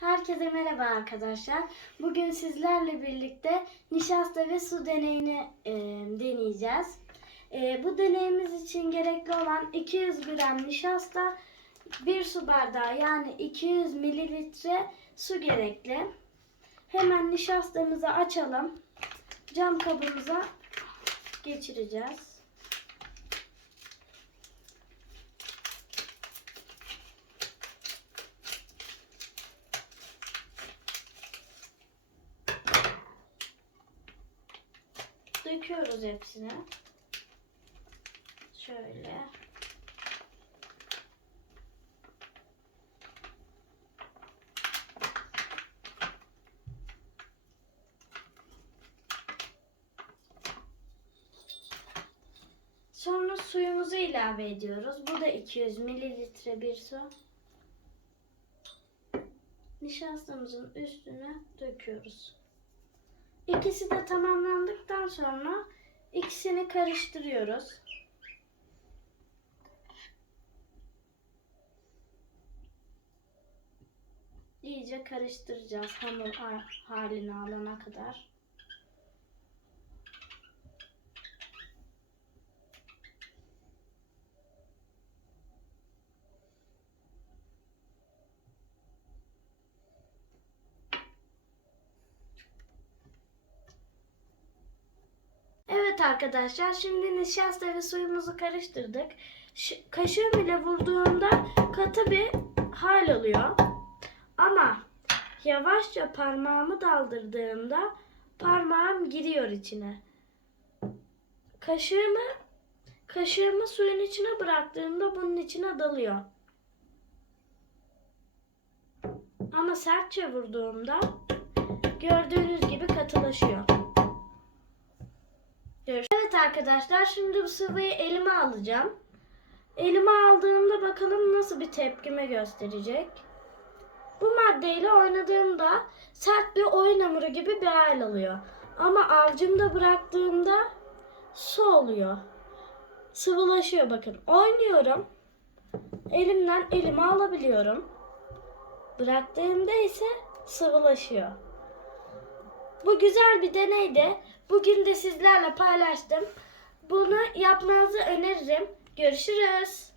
Herkese merhaba arkadaşlar. Bugün sizlerle birlikte nişasta ve su deneyini e, deneyeceğiz. E, bu deneyimiz için gerekli olan 200 gram nişasta, 1 su bardağı yani 200 mililitre su gerekli. Hemen nişastamızı açalım. Cam kabımıza geçireceğiz. Döküyoruz hepsini. Şöyle. Sonra suyumuzu ilave ediyoruz. Bu da 200 mililitre bir su. Nişastamızın üstüne döküyoruz. İkisi de tamamlandıktan sonra ikisini karıştırıyoruz. İyice karıştıracağız hamur ha- halini alana kadar. Evet arkadaşlar şimdi nişasta ve suyumuzu karıştırdık. Ş- kaşığım ile vurduğumda katı bir hal alıyor. Ama yavaşça parmağımı daldırdığımda parmağım giriyor içine. Kaşığımı kaşığımı suyun içine bıraktığımda bunun içine dalıyor. Ama sertçe vurduğumda gördüğünüz gibi katılaşıyor. Görüş- Evet arkadaşlar şimdi bu sıvıyı elime alacağım. Elime aldığımda bakalım nasıl bir tepkime gösterecek. Bu maddeyle oynadığımda sert bir oyun hamuru gibi bir hal alıyor. Ama avcımda bıraktığımda su oluyor. Sıvılaşıyor bakın. Oynuyorum. Elimden elime alabiliyorum. Bıraktığımda ise sıvılaşıyor. Bu güzel bir deneydi. Bugün de sizlerle paylaştım. Bunu yapmanızı öneririm. Görüşürüz.